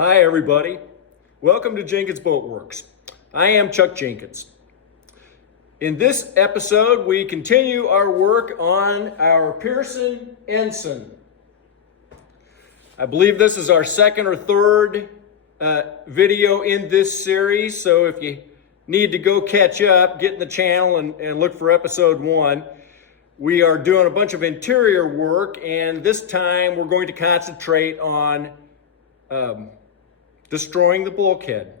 Hi everybody, welcome to Jenkins Boat Works. I am Chuck Jenkins. In this episode, we continue our work on our Pearson Ensign. I believe this is our second or third video in this series, so if you need to go catch up, get in the channel and look for episode 1. We are doing a bunch of interior work, and this time we're going to concentrate on destroying the bulkhead.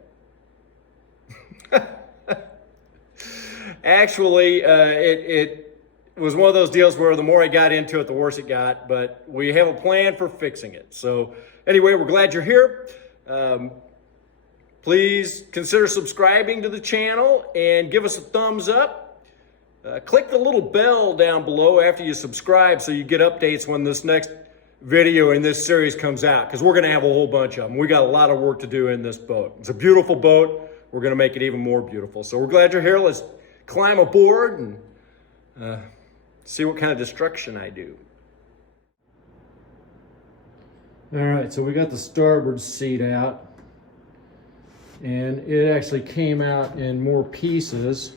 Actually, it was one of those deals where the more I got into it, the worse it got, but we have a plan for fixing it. So anyway, we're glad you're here. Please consider subscribing to the channel and give us a thumbs up. Click the little bell down below after you subscribe so you get updates when this next video in this series comes out, because we're going to have a whole bunch of them. We got a lot of work to do in this boat. It's a beautiful boat. We're going to make it even more beautiful. So we're glad you're here. Let's climb aboard and see what kind of destruction I do. All right, so we got the starboard seat out, and it actually came out in more pieces.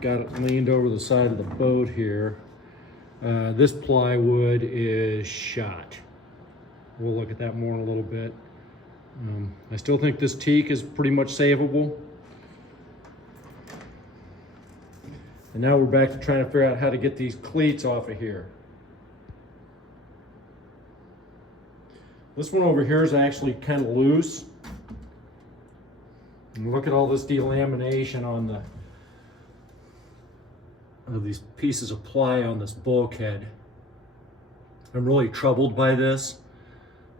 Got it leaned over the side of the boat here. This plywood is shot. We'll look at that more in a little bit. I still think this teak is pretty much savable. And now we're back to trying to figure out how to get these cleats off of here. This one over here is actually kind of loose. And look at all this de-lamination on these pieces of ply on this bulkhead. I'm really troubled by this,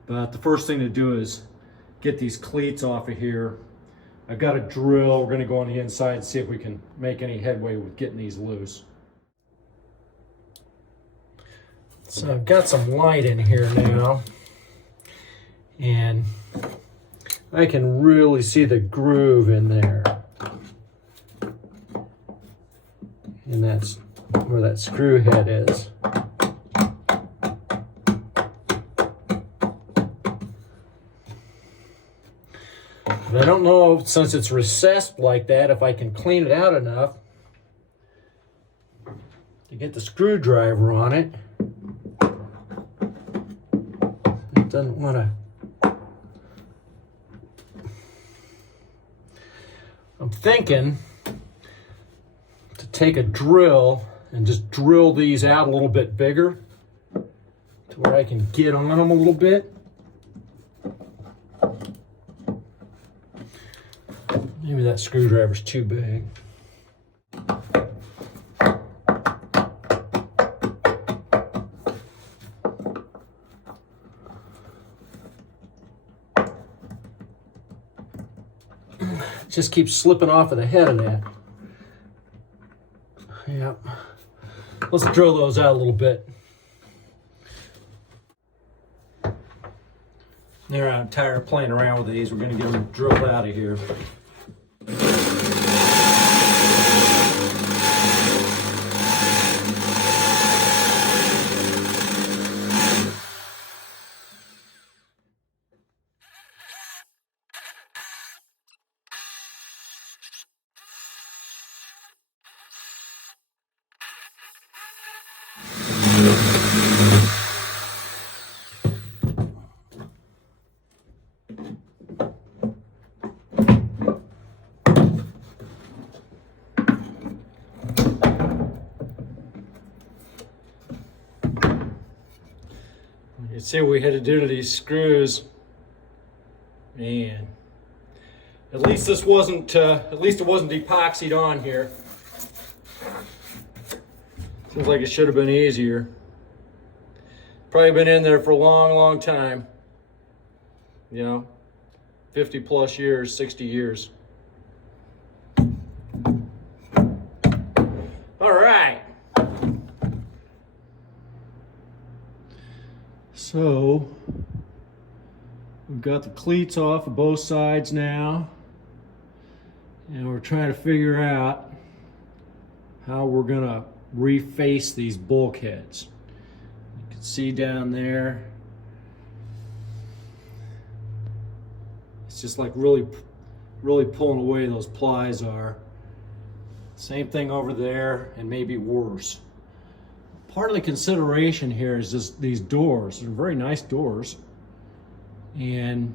but the first thing to do is get these cleats off of here. I've got a drill. We're going to go on the inside and see if we can make any headway with getting these loose. So I've got some light in here now, and I can really see the groove in there. And that's where that screw head is. But I don't know, since it's recessed like that, if I can clean it out enough to get the screwdriver on it. It doesn't want to. I'm thinking to take a drill and just drill these out a little bit bigger to where I can get on them a little bit. Maybe that screwdriver's too big. Just keeps slipping off of the head of that. Yep. Let's drill those out a little bit. All right, I'm tired of playing around with these. We're going to get them drilled out of here. You see what we had to do to these screws. Man, at least this wasn't, at least it wasn't epoxied on here. Seems like it should have been easier. Probably been in there for a long, long time. You know, 50 plus years, 60 years. All right. So, we've got the cleats off of both sides now, and we're trying to figure out how we're gonna reface these bulkheads. You can see down there It's just like really pulling away those plies are. Same thing over there, and maybe worse. Part of the consideration here is just these doors. They're very nice doors, and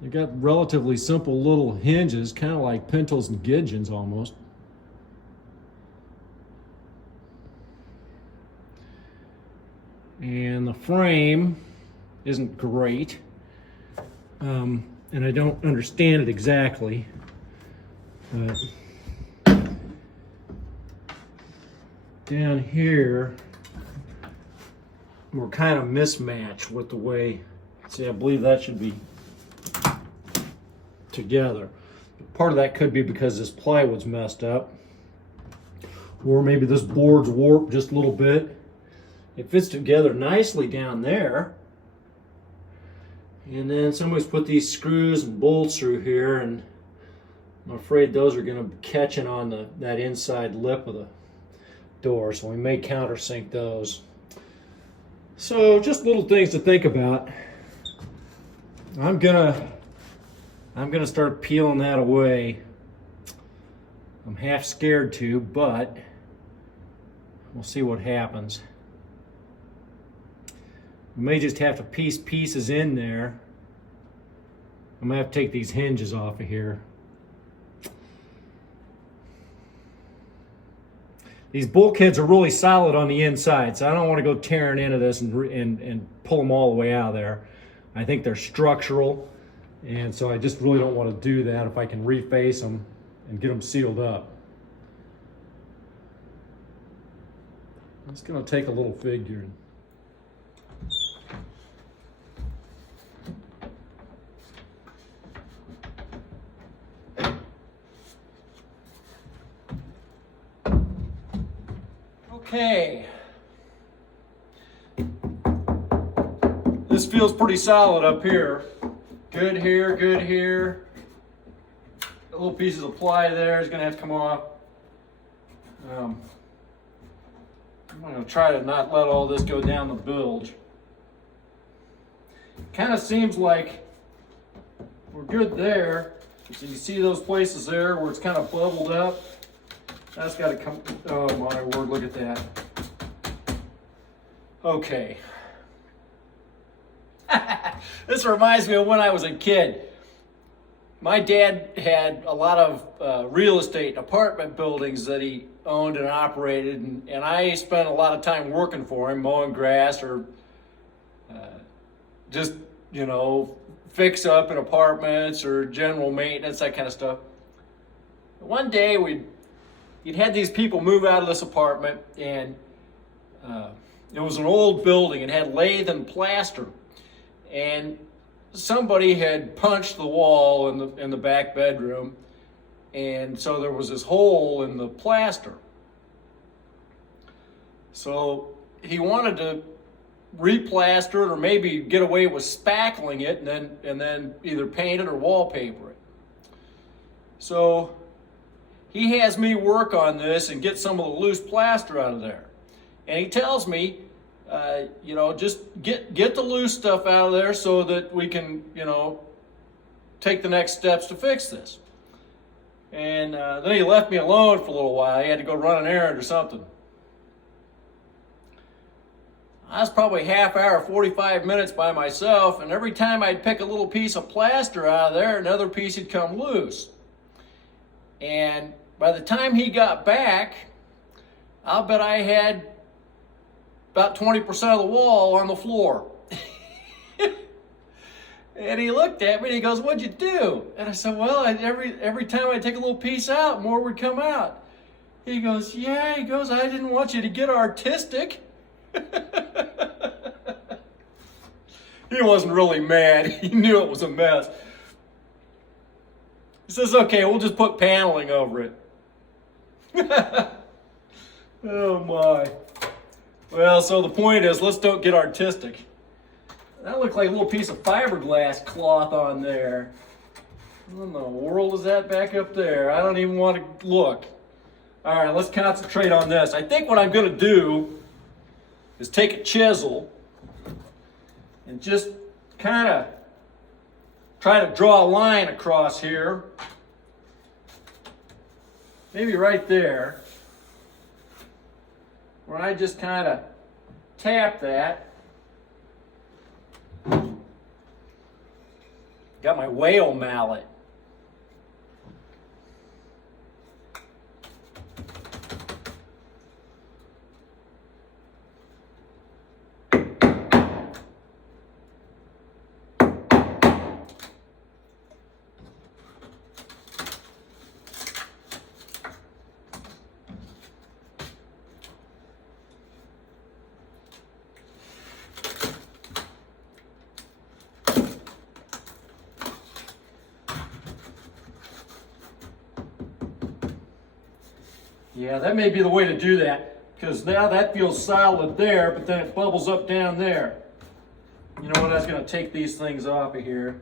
they've got relatively simple little hinges, kind of like Pintos and Gidgeons almost. And the frame isn't great, and I don't understand it exactly, but down here we're kind of mismatched with the way, see, I believe that should be together. Part of that could be because this plywood's messed up, or maybe this board's warped just a little bit. It fits together nicely down there, and then somebody's put these screws and bolts through here, and I'm afraid those are going to be catching on that inside lip of the door, so we may countersink those. So just little things to think about. I'm gonna start peeling that away. I'm half scared to, but we'll see what happens. We may just have to piece pieces in there. I'm gonna have to take these hinges off of here. These bulkheads are really solid on the inside, so I don't want to go tearing into this and pull them all the way out of there. I think they're structural, and so I just really don't want to do that if I can reface them and get them sealed up. It's going to take a little figuring. Okay, this feels pretty solid up here. Good here, good here. The little pieces of ply there is going to have to come off. I'm going to try to not let all this go down the bilge. Kind of seems like we're good there. So you see those places there where it's kind of bubbled up. That's got to come, oh my word, look at that. Okay. This reminds me of when I was a kid. My dad had a lot of real estate apartment buildings that he owned and operated, and I spent a lot of time working for him, mowing grass or just, you know, fix up in apartments or general maintenance, that kind of stuff. One day you'd had these people move out of this apartment, and it was an old building. It had lathe and plaster, and somebody had punched the wall in the back bedroom, and so there was this hole in the plaster. So he wanted to replaster it, or maybe get away with spackling it and then either paint it or wallpaper it. So he has me work on this and get some of the loose plaster out of there. And he tells me, you know, just get the loose stuff out of there so that we can, you know, take the next steps to fix this. And then he left me alone for a little while. He had to go run an errand or something. I was probably half hour, 45 minutes by myself, and every time I'd pick a little piece of plaster out of there, another piece would come loose. And by the time he got back, I'll bet I had about 20% of the wall on the floor. And he looked at me and he goes, "What'd you do?" And I said, "Well, every time I take a little piece out, more would come out." He goes, "Yeah," he goes, "I didn't want you to get artistic." He wasn't really mad. He knew it was a mess. He says, "Okay, we'll just put paneling over it." Oh my. Well, so the point is, let's don't get artistic. That looked like a little piece of fiberglass cloth on there. What in the world is that back up there? I don't even want to look. All right, let's concentrate on this. I think what I'm going to do is take a chisel and just kind of try to draw a line across here. Maybe right there, where I just kind of tap that. Got my whale mallet. Yeah, that may be the way to do that, because now that feels solid there, but then it bubbles up down there. You know what, I was going to take these things off of here.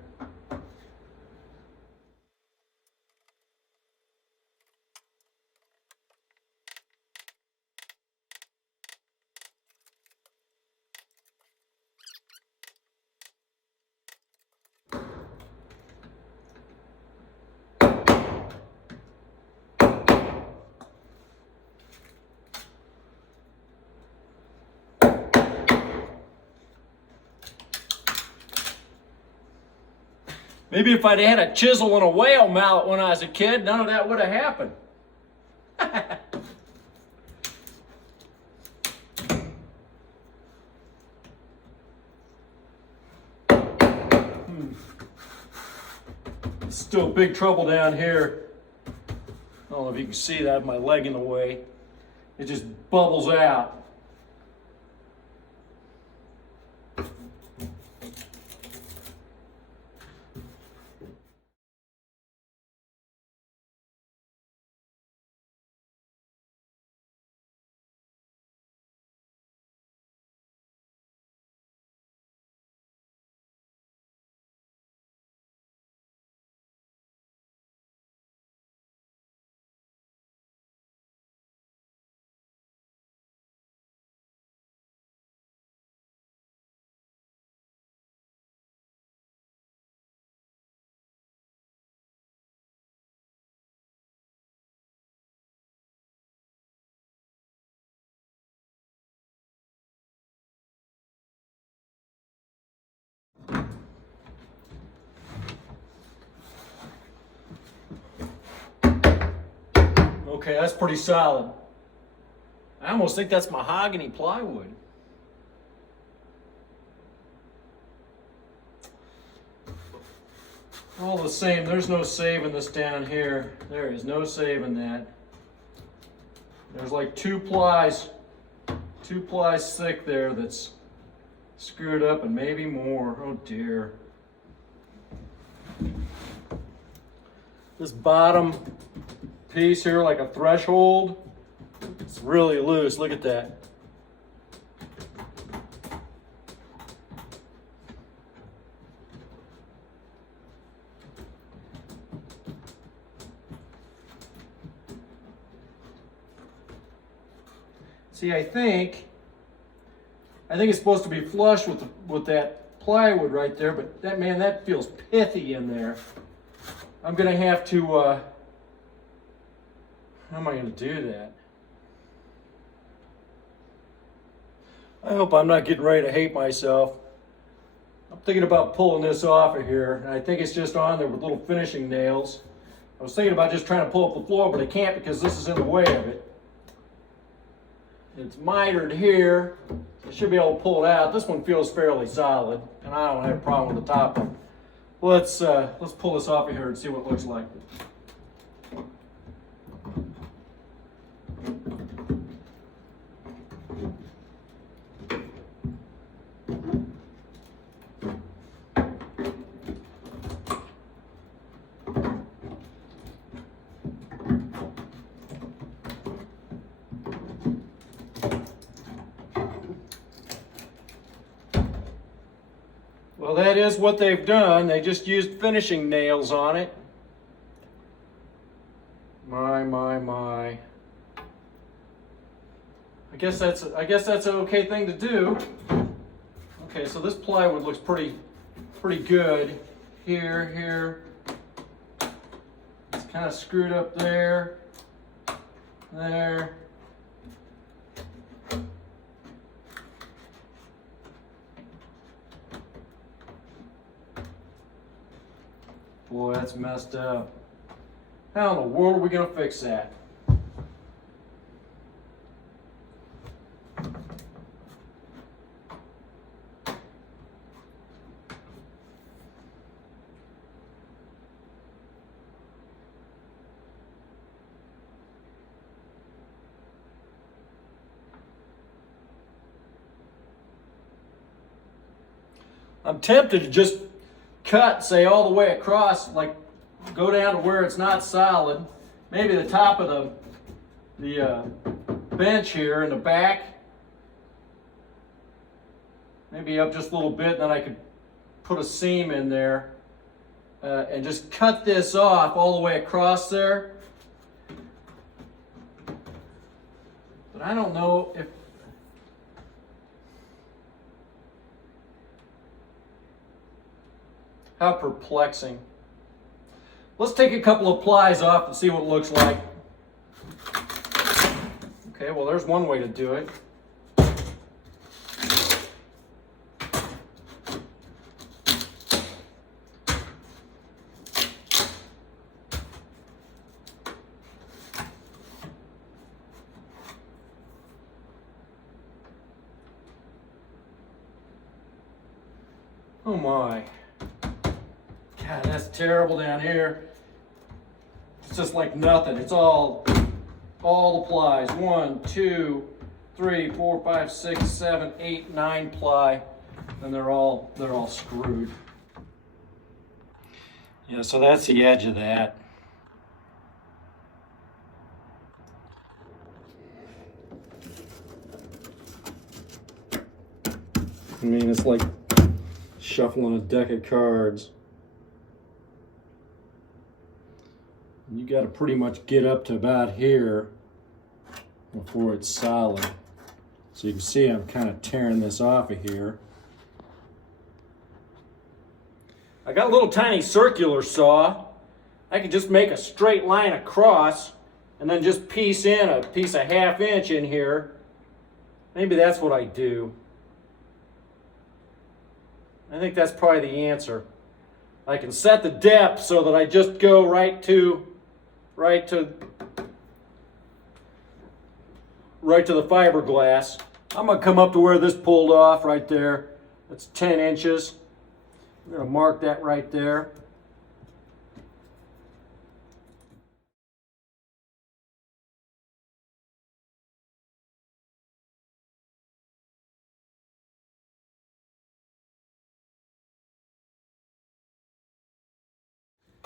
Maybe if I'd had a chisel and a whale mallet when I was a kid, none of that would have happened. Still big trouble down here. I don't know if you can see that, my leg in the way. It just bubbles out. Okay, that's pretty solid. I almost think that's mahogany plywood. All the same, there's no saving this down here. There is no saving that. There's like two plies thick there that's screwed up, and maybe more. Oh dear. This bottom piece here, like a threshold, it's really loose. Look at that. See, I think it's supposed to be flush with that plywood right there, but that feels pithy in there. I'm gonna have to how am I going to do that? I hope I'm not getting ready to hate myself. I'm thinking about pulling this off of here, and I think it's just on there with little finishing nails. I was thinking about just trying to pull up the floor, but I can't because this is in the way of it. It's mitered here. I should be able to pull it out. This one feels fairly solid, and I don't have a problem with the top one. Let's pull this off of here and see what it looks like. Well, that is what they've done. They just used finishing nails on it. My. I guess that's an okay thing to do. Okay, so this plywood looks pretty good. here. It's kind of screwed up there. Boy, that's messed up. How in the world are we gonna fix that? I'm tempted to just cut, say, all the way across, like go down to where it's not solid. Maybe the top of the bench here in the back. Maybe up just a little bit, then I could put a seam in there and just cut this off all the way across there. But I don't know if how perplexing. Let's take a couple of plies off and see what it looks like. Okay, well, there's one way to do it. Oh my. God, that's terrible down here. It's just like nothing. It's all the plies. 1, 2, 3, 4, 5, 6, 7, 8, 9 ply. And they're all screwed. Yeah, so that's the edge of that. I mean, it's like shuffling a deck of cards. You got to pretty much get up to about here before it's solid. So you can see I'm kind of tearing this off of here. I got a little tiny circular saw. I could just make a straight line across and then just piece in a piece of 1/2 inch in here. Maybe that's what I do. I think that's probably the answer. I can set the depth so that I just go right to the fiberglass. I'm gonna come up to where this pulled off right there. That's 10 inches. I'm gonna mark that right there.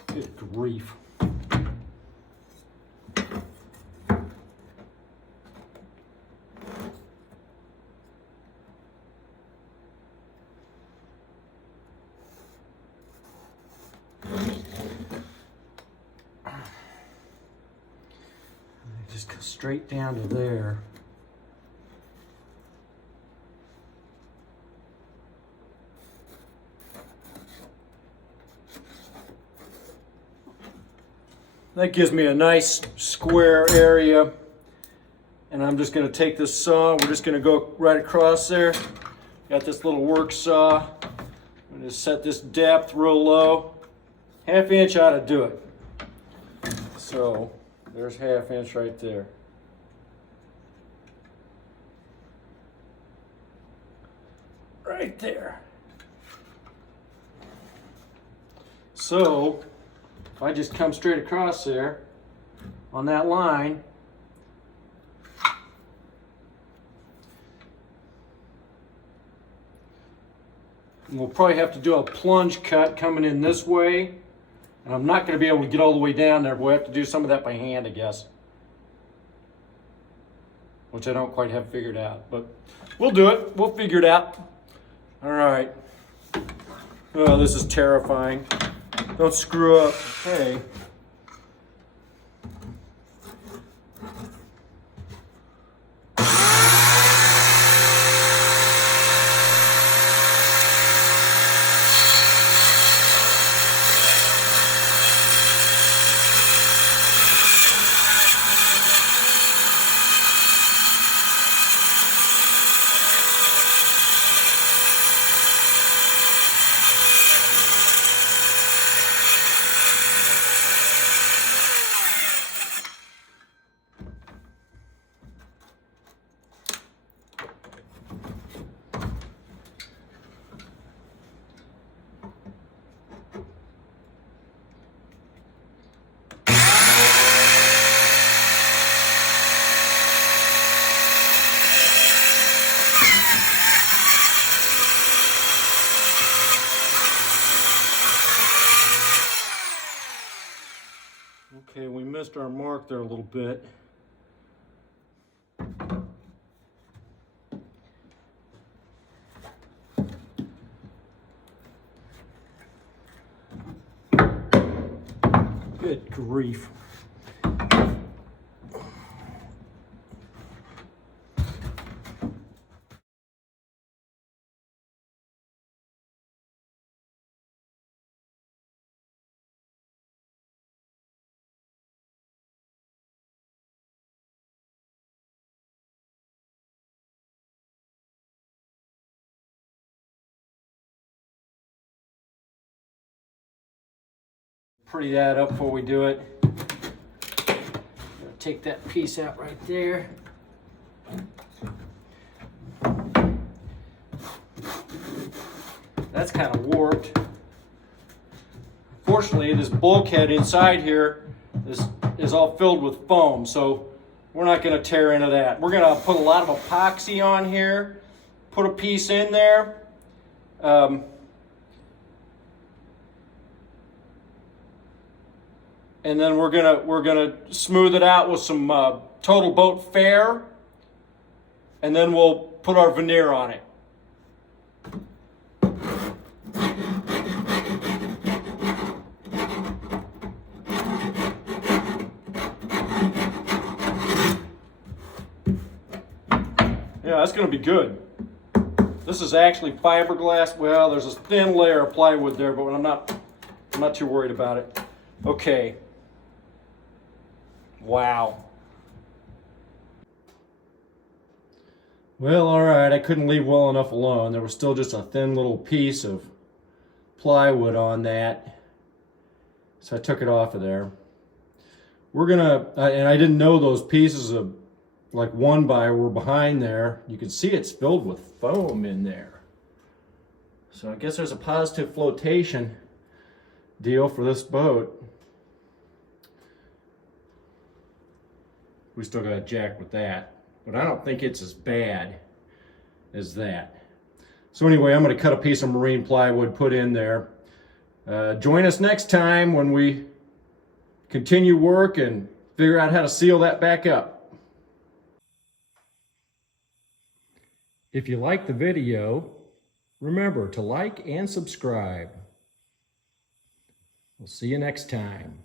Good grief. Just go straight down to there. That gives me a nice square area. And I'm just going to take this saw, we're just going to go right across there. Got this little work saw. I'm going to set this depth real low. 1/2 inch ought to do it. So there's 1/2 inch right there. Right there. So if I just come straight across there on that line, we'll probably have to do a plunge cut coming in this way. And I'm not going to be able to get all the way down there. We'll have to do some of that by hand, I guess. Which I don't quite have figured out. But we'll do it. We'll figure it out. All right. Oh, this is terrifying. Don't screw up. Hey. missed our mark there a little bit. Good grief. Pretty that up before we do it. Take that piece out right there. That's kind of warped. Fortunately, this bulkhead inside here is all filled with foam, so we're not going to tear into that. We're going to put a lot of epoxy on here, put a piece in there. And then we're gonna smooth it out with some Total Boat Fair, and then we'll put our veneer on it. Yeah, that's gonna be good. This is actually fiberglass. Well, there's a thin layer of plywood there, but I'm not too worried about it. Okay. Wow. Well, all right, I couldn't leave well enough alone. There was still just a thin little piece of plywood on that, so I took it off of there. We're gonna, and I didn't know those pieces of like 1x were behind there. You can see it's filled with foam in there. So I guess there's a positive flotation deal for this boat. We still got a jack with that, but I don't think it's as bad as that. So anyway, I'm going to cut a piece of marine plywood, put in there. Join us next time when we continue work and figure out how to seal that back up. If you like the video, remember to like and subscribe. We'll see you next time.